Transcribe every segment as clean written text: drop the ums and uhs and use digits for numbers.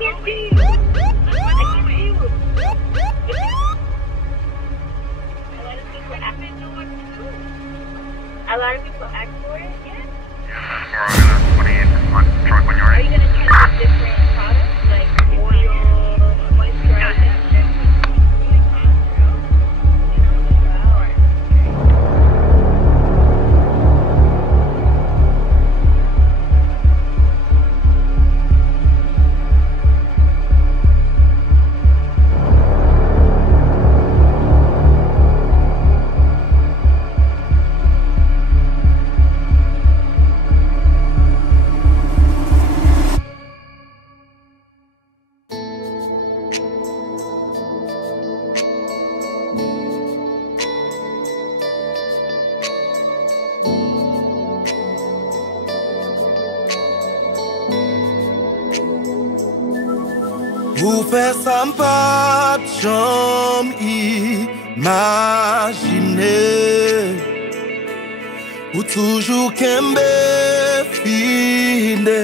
can't see you. I can't see you. A lot of people ask for it, yeah. Yeah, we're on 28 on truck when you're Are ready. you gonna test different products like oil, moisturizer? Ou fè sa m'pat jam imagine, ou toujou kembe fidelite,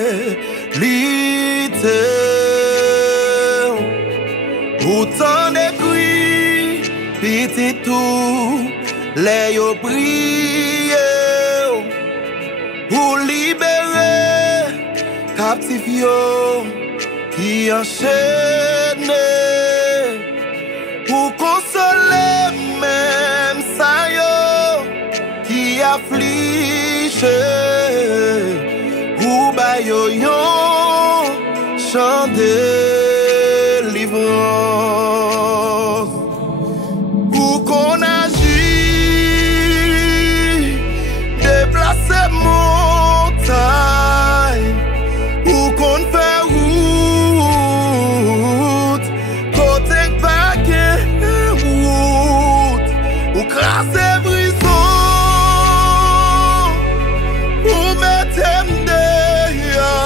ou tan de kri pititou le yo priye, ou libere captif yo qui enchaîne, pour consoler même ça yo qui afflige, pour ba yo yon chant de délivrance, pour qu'on agit, déplacer montagne, pour qu'on fait crasé brisson, ou mettez m'dehors,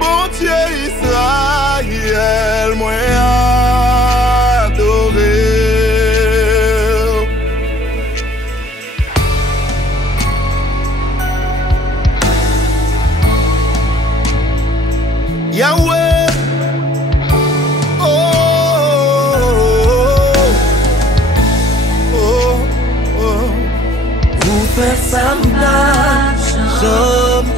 bon Dieu Israël, moi adoré. Yahweh, fais ça m'dage, j'aime